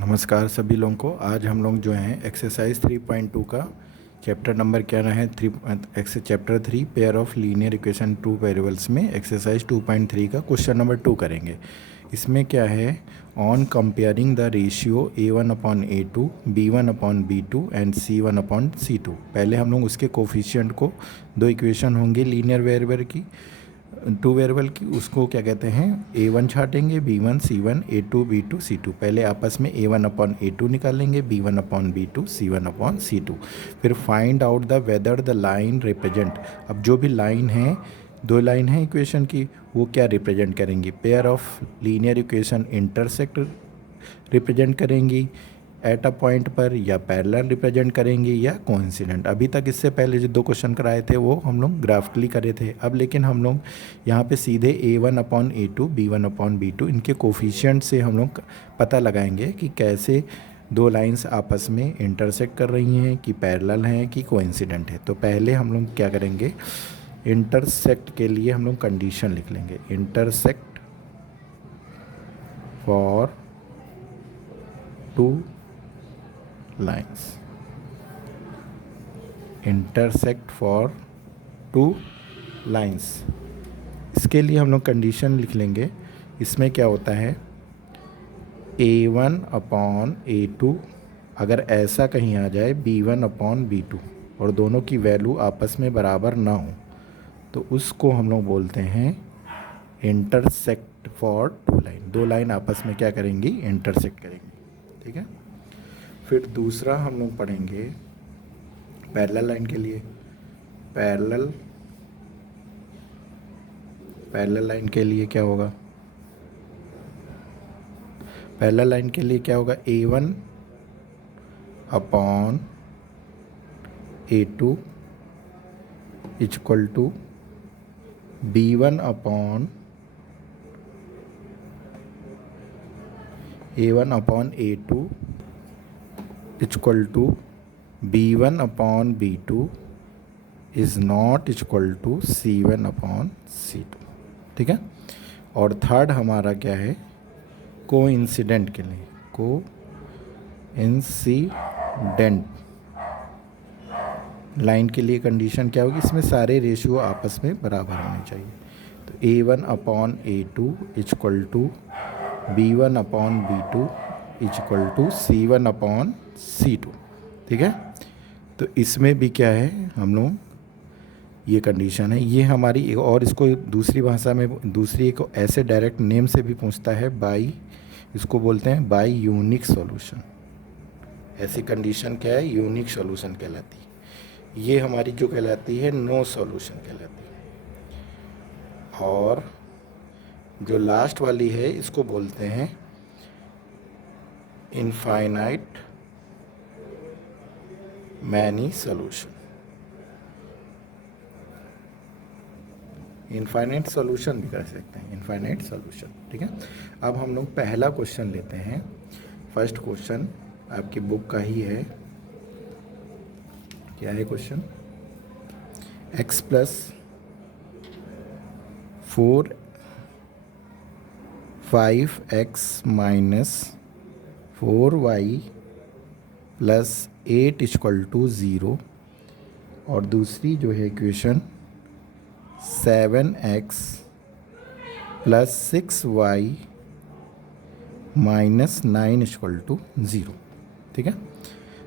नमस्कार सभी लोगों को। आज हम लोग जो हैं एक्सरसाइज 3.2 का चैप्टर नंबर क्या है chapter 3 pair of linear equation two variables में एक्सरसाइज 2.3 का क्वेश्चन नंबर 2 करेंगे। इसमें क्या है, on comparing the ratio a1/a2 b1/b2 and c1/c2। पहले हम लोग उसके कोफिशिएंट को, दो इक्वेशन होंगी लीनियर वेरिएबल की, टू वेरिएबल की, उसको क्या कहते हैं a1 छाटेंगे, b1 c1 a2 b2 c2। पहले आपस में a1/a2 निकालेंगे, b1/b2 c1/c2। फिर find out the whether the line represent. अब जो भी लाइन है, दो लाइन है इक्वेशन की, वो क्या रिप्रेजेंट करेंगी, pair of linear equation intersect represent करेंगी एट अ पॉइंट पर, या पैरेलल रिप्रेजेंट करेंगी, या कोइंसिडेंट। अभी तक इससे पहले जो दो क्वेश्चन कराए थे वो हम लोग ग्राफिकली करे थे। अब लेकिन हम लोग यहाँ पे सीधे a1/a2 b1/b2 इनके कोफिशिएंट से हम लोग पता लगाएंगे कि कैसे दो लाइंस आपस में इंटरसेक्ट कर रही हैं, कि पैरेलल हैं, कि कोइंसिडेंट है। तो पहले हम लोग क्या करेंगे, इंटरसेक्ट के लिए हम लोग कंडीशन लिख लेंगे। Intersect for two lines, intersect for two lines. इसके लिए हम लोग कंडीशन लिख लेंगे। इसमें क्या होता है, a1/a2 अगर ऐसा कहीं आ जाए b1/b2 और दोनों की वैल्यू आपस में बराबर ना हो, तो उसको हम लोग बोलते हैं इंटरसेक्ट फॉर टू लाइन। दो लाइन आपस में क्या करेंगी, इंटरसेक्ट करेंगी। ठीक है। फिर दूसरा हम लोग पढ़ेंगे पैरेलल लाइन के लिए। पैरेलल लाइन के लिए क्या होगा, पैरेलल लाइन के लिए क्या होगा, a1/a2 equal to a1/a2 equal to b1/b2 is not equal to c1/c2। ठीक है। और थर्ड हमारा क्या है, कोइंसिडेंट के लिए, कोइंसिडेंट लाइन के लिए कंडीशन क्या होगी, इसमें सारे रेशियो आपस में बराबर होने चाहिए। तो a1/a2 equal to b1/b2 equal to c1/c2। ठीक है। तो इसमें भी क्या है, हम लोग ये कंडीशन है, ये हमारी एक, और इसको दूसरी भाषा में, दूसरी एक ऐसे डायरेक्ट नेम से भी पूछता है, बाई, इसको बोलते हैं बाई यूनिक सॉल्यूशन। ऐसी कंडीशन क्या है, यूनिक सॉल्यूशन कहलाती है। ये हमारी जो कहलाती है नो सॉल्यूशन कहलाती है। और जो लास्ट वाली है इसको बोलते हैं infinite many solution. Infinite solution भी कर सकते हैं, इनफाइनाइट सॉल्यूशन। ठीक है। अब हम लोग पहला क्वेश्चन लेते हैं। फर्स्ट क्वेश्चन आपकी बुक का ही है। क्या है question, x plus 5x minus 4y plus 8 equal to 0। और दूसरी जो है equation 7x plus 6y minus 9 equal to 0। ठीक है।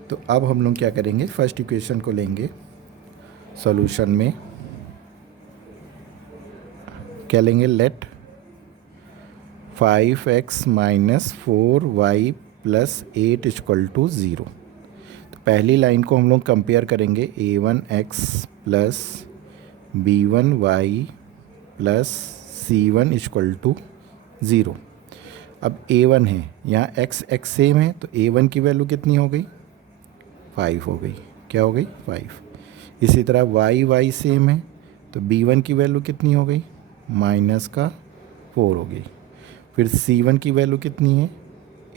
तो अब हम लोग क्या करेंगे, फर्स्ट इक्वेशन को लेंगे, सॉल्यूशन में क्या लेंगे, let 5x minus 4y plus 8 equal to 0। तो पहली लाइन को हम लोग कंपेयर करेंगे, a1x plus b1y plus c1 equal to 0। अब a1 है, यहाँ x सेम है, तो a1 की वैल्यू कितनी हो गई, 5 हो गई। क्या हो गई, 5। इसी तरह y सेम है, तो b1 की वैल्यू कितनी हो गई, -4 हो गई। फिर c1 की वैल्यू कितनी है,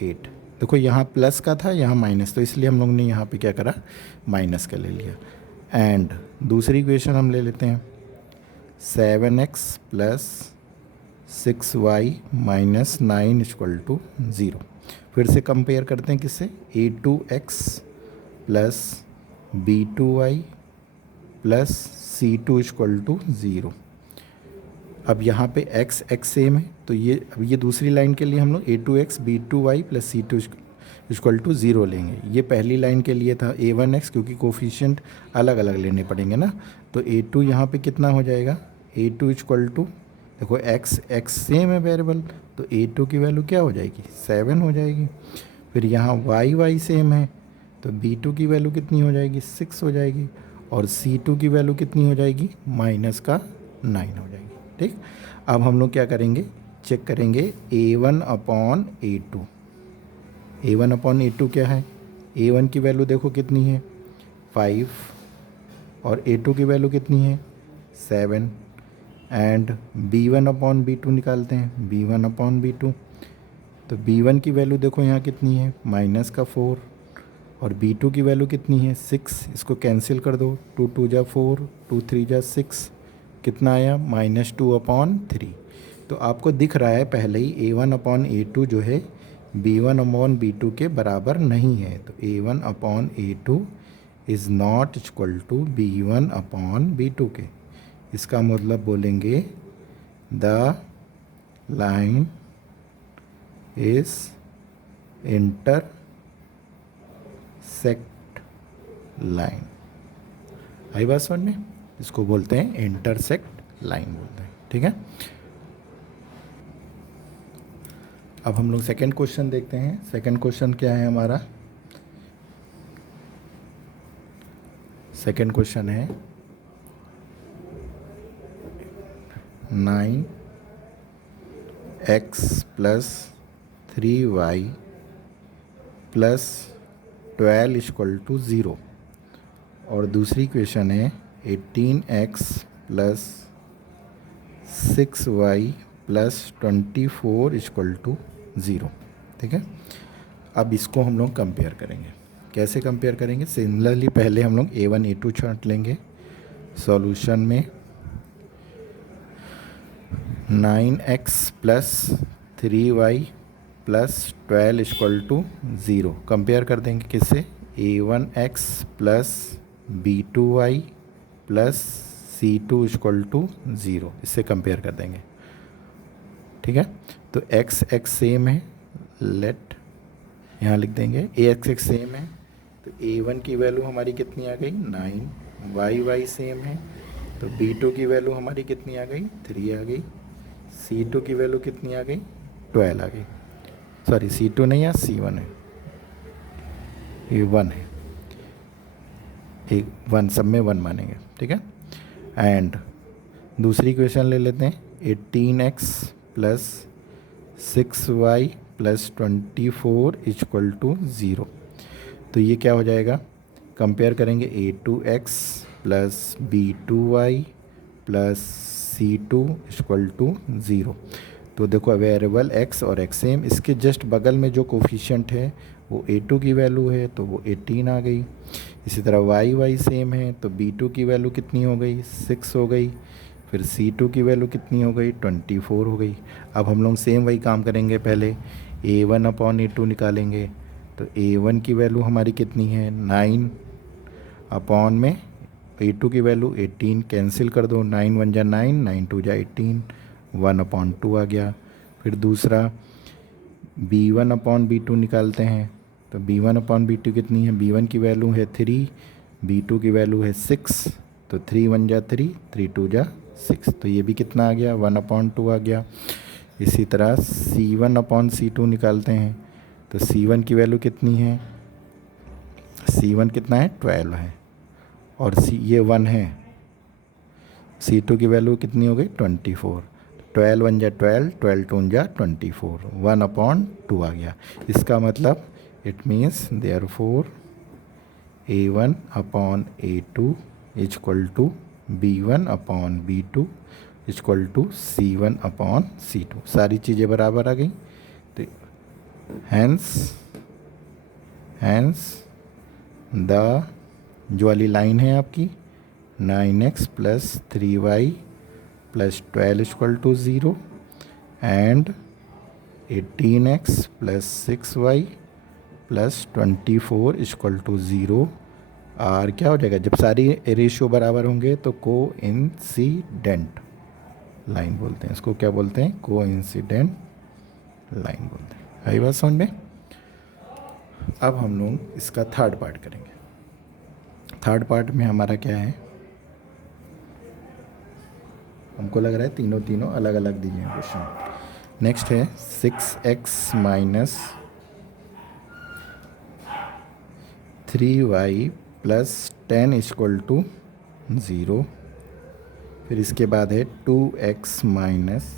8। देखो यहाँ प्लस का था, यहाँ माइनस, तो इसलिए हम लोग ने यहाँ पे क्या करा, माइनस का ले लिया। एंड दूसरी इक्वेशन हम ले लेते हैं, 7x plus 6y minus 9 equal to 0। फिर से कंपेयर करते हैं किससे, a2x plus b2y plus c2 equal to 0। अब यहाँ पे x सेम है, तो ये दूसरी लाइन के लिए हम लोग a2x b2y plus c2 equal to 0 लेंगे। ये पहली लाइन के लिए था a1x, क्योंकि कोफिशिएंट अलग अलग लेने पड़ेंगे ना। तो a2 यहाँ पे कितना हो जाएगा, a2 इक्वल टू, देखो x सेम है वेरिएबल, तो a2 की वैल्यू क्या हो जाएगी, 7 हो जाएगी। फिर यहाँ y सेम है, तो b2 की वैल्यू कितनी हो जाएगी, 6 हो जाएगी। और c2 की वैल्यू कितनी हो जाएगी, माइनस का 9 हो जाएगी। ठीक, अब हम लोग क्या करेंगे, चेक करेंगे a1 upon a2। a1 upon a2 क्या है, a1 की वैल्यू देखो कितनी है, 5, और a2 की वैल्यू कितनी है, 7। एंड b1 अपॉन b2 निकालते हैं, b1 अपॉन b2, तो b1 की वैल्यू देखो यहाँ कितनी है, माइनस का 4, और b2 की वैल्यू कितनी है, 6। इसको कैंसिल कर दो, 2 2 जा 4, 2 3 जा 6, कितना आया, -2 अपॉन 3। तो आपको दिख रहा है पहले ही a1 अपॉन a2 जो है b1 अपॉन b2 के बराबर नहीं है। तो a1 upon a2 is not equal to b1 upon b2 के। इसका मतलब बोलेंगे the line is intersect line. आई बात समझ में, इसको बोलते हैं इंटरसेक्ट लाइन बोलते हैं। ठीक है, अब हम लोग सेकंड क्वेश्चन देखते हैं। सेकंड क्वेश्चन क्या है हमारा, सेकंड क्वेश्चन है 9x plus 3y plus 12 equal to 0। और दूसरी क्वेश्चन है 18x plus 6y plus 24 equal to 0। ठीक है, अब इसको हम लोग कंपेयर करेंगे। कैसे कंपेयर करेंगे, सिमिलरली पहले हम लोग a1 a2 छांट लेंगे। सॉल्यूशन में 9x plus 3y plus 12 equal to 0 compare कर देंगे किससे, a1x plus b2y plus c2 equal to 0, इससे कंपेयर कर देंगे। ठीक है, तो x सेम है, लेट यहाँ लिख देंगे ax सेम है, तो a1 की वैल्यू हमारी कितनी आ गई, 9, y सेम है, तो b2 की वैल्यू हमारी कितनी आ गई, 3 आ गई, c2 की वैल्यू कितनी आ गई, 12 आ गई। सॉरी c2 नहीं है, c1 है, ये 1 है, एक 1 सब में 1 मानेंगे। ठीक है, एंड दूसरी क्वेश्चन ले लेते हैं 18x plus 6y plus 24 equal to 0। तो ये क्या हो जाएगा, कंपेयर करेंगे a2x plus b2y plus c2 equal to 0। तो देखो वेरिएबल x और x सेम, इसके जस्ट बगल में जो कोफिशिएंट है वो a2 की वैल्यू है, तो वो 18 आ गई। इसी तरह y सेम है, तो b2 की वैल्यू कितनी हो गई, 6 हो गई। फिर c2 की वैल्यू कितनी हो गई, 24 हो गई। अब हम लोग सेम वही काम करेंगे, पहले a1 अपॉन a2 निकालेंगे। तो a1 की वैल्यू हमारी कितनी है, 9 अपॉन में a2 की वैल्यू 18, कैंसिल कर दो, 9 1 जा 9, 9 2 जा 18, 1 अपॉन 2 आ गया। फिर दूसरा b1 अपॉन b2 निकालते हैं, तो b1 अपॉन b2 कितनी है, b1 की वैल्यू है 3, b2 की वैल्यू है 6, तो 3 1 जा 3, 3 2 जा 6, तो ये भी कितना आ गया, 1 अपॉन 2 आ गया। इसी तरह c1 अपॉन c2 निकालते हैं, तो c1 की वैल्यू कितनी है, c1 कितना है, 12 है, और ये 1 है, c2 की वैल्यू कितनी हो गई, 24, 12 1 जा 12, 12 2 जा 24, 1 अपॉन 2 आ गया। इसका मतलब it means therefore a1 upon a2 equal to b1 upon b2 equal to c1 upon c2। सारी चीज़ें बराबर आ गई, तो हैंस द जो वाली लाइन है आपकी 9x plus 3y plus 12 equal to 0 and 18x plus 6y plus 24 equal to 0 are क्या हो जाएगा, जब सारी रेशियो बराबर होंगे तो कोइंसिडेंट लाइन बोलते हैं इसको। क्या बोलते हैं? कोइंसिडेंट लाइन बोलते हैं। आई बात समझ में? अब हम लोग इसका थर्ड पार्ट करेंगे। थर्ड पार्ट में हमारा क्या है, हमको लग रहा है तीनों अलग अलग दिए हैं क्वेश्चन। नेक्स्ट है 6x minus 3y plus 10 equal to 0। फिर इसके बाद है 2x minus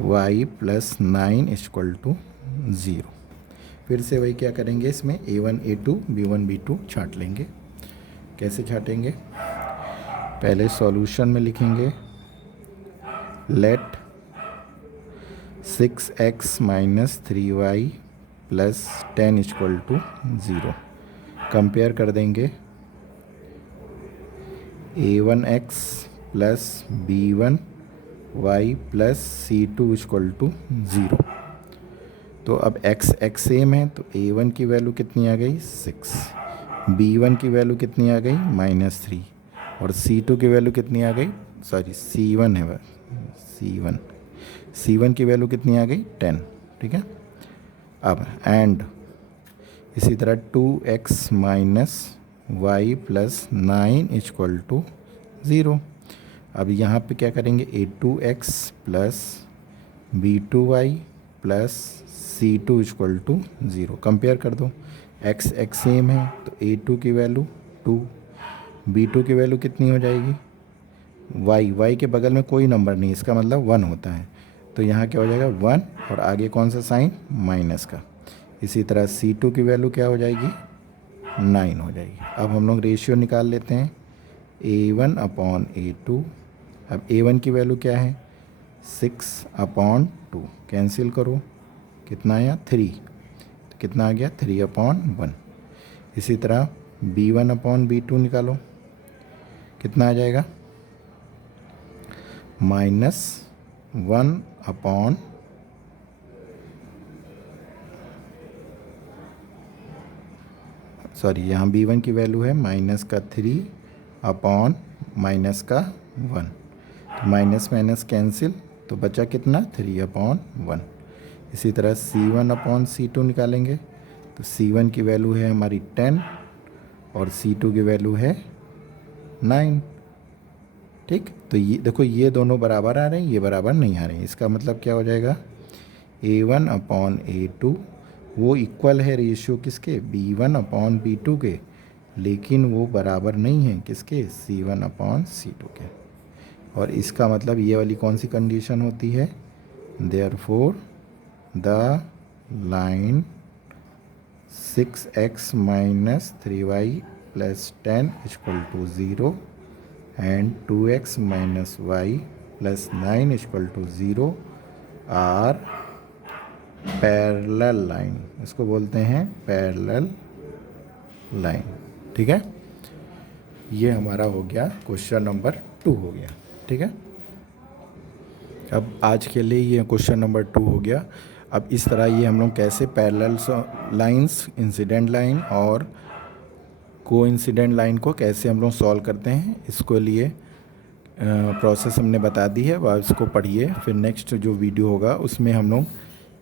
y plus 9 equal to 0। फिर से वही क्या करेंगे, इसमें a1 a2 b1 b2 छांट लेंगे। कैसे छाटेंगे? पहले सॉल्यूशन में लिखेंगे let 6x minus 3y plus 10 equal to 0। Compare कर देंगे a1x plus b1y plus c2 equal to 0। तो अब x सेम है तो a1 की वैल्यू कितनी आ गई 6, b1 की वैल्यू कितनी आ गई -3 और c2 की वैल्यू कितनी आ गई, सॉरी c1 है c1 की वैल्यू कितनी आ गई 10। ठीक है। अब एंड इसी तरह 2x minus y plus 9 equal to 0। अब यहाँ पे क्या करेंगे a2x plus b2y plus c2 equal to 0। Compare कर दो, x सेम है तो a2 की वैल्यू 2, b2 की वैल्यू कितनी हो जाएगी, y के बगल में कोई नंबर नहीं, इसका मतलब 1 होता है तो यहाँ क्या हो जाएगा 1 और आगे कौन सा साइन माइनस का। इसी तरह c2 की वैल्यू क्या हो जाएगी 9 हो जाएगी। अब हम लोग रेशियो निकाल लेते हैं a1 अपॉन a2। अब a1 की वैल्यू क्या है 6/2, कैंसिल करो कितना आया 3, तो कितना आ गया 3/1। इसी तरह b1 अपॉन b2 निकालो, कितना आ जाएगा -1 अपॉन सॉरी यहाँ b1 की वैल्यू है -3 अपॉन -1, तो माइनस कैंसिल तो बचा कितना 3/1। इसी तरह c1 अपॉन c2 निकालेंगे तो c1 की वैल्यू है हमारी 10 और c2 की वैल्यू है 9। ठीक, तो ये देखो ये दोनों बराबर आ रहे हैं, ये बराबर नहीं आ रहे हैं। इसका मतलब क्या हो जाएगा a1 अपॉन a2 वो इक्वल है रेशियो किसके b1 अपॉन b2 के, लेकिन वो बराबर नहीं है किसके c1 अपॉन c2 के। और इसका मतलब ये वाली कौन सी कंडीशन होती है, therefore the line 6x minus 3y plus 10 equal to 0 and 2x minus y plus 9 equal to 0 are parallel line, इसको बोलते हैं पैरेलल लाइन। ठीक है, ये हमारा हो गया क्वेश्चन नंबर 2 हो गया। ठीक है, अब आज के लिए ये क्वेश्चन नंबर 2 हो गया। अब इस तरह ये हम लोग कैसे पैरेलल लाइंस, इंसिडेंट लाइन और कोइंसिडेंट लाइन को कैसे हम लोग सॉल्व करते हैं, इसको लिए प्रोसेस हमने बता दी है। अब इसको पढ़िए, फिर नेक्स्ट जो वीडियो होगा उसमें हम लोग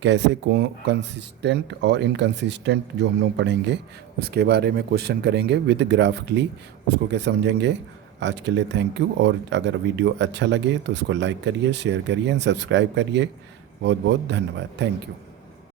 कैसे कंसिस्टेंट और इनकंसिस्टेंट जो हम लोग पढ़ेंगे उसके बारे में क्वेश्चन करेंगे विद ग्राफिकली, उसको कैसे समझेंगे। आज के लिए थैंक यू, और अगर वीडियो अच्छा लगे तो उसको लाइक करिए, शेयर करिए एंड सब्सक्राइब करिए। बहुत बहुत धन्यवाद, थैंक यू।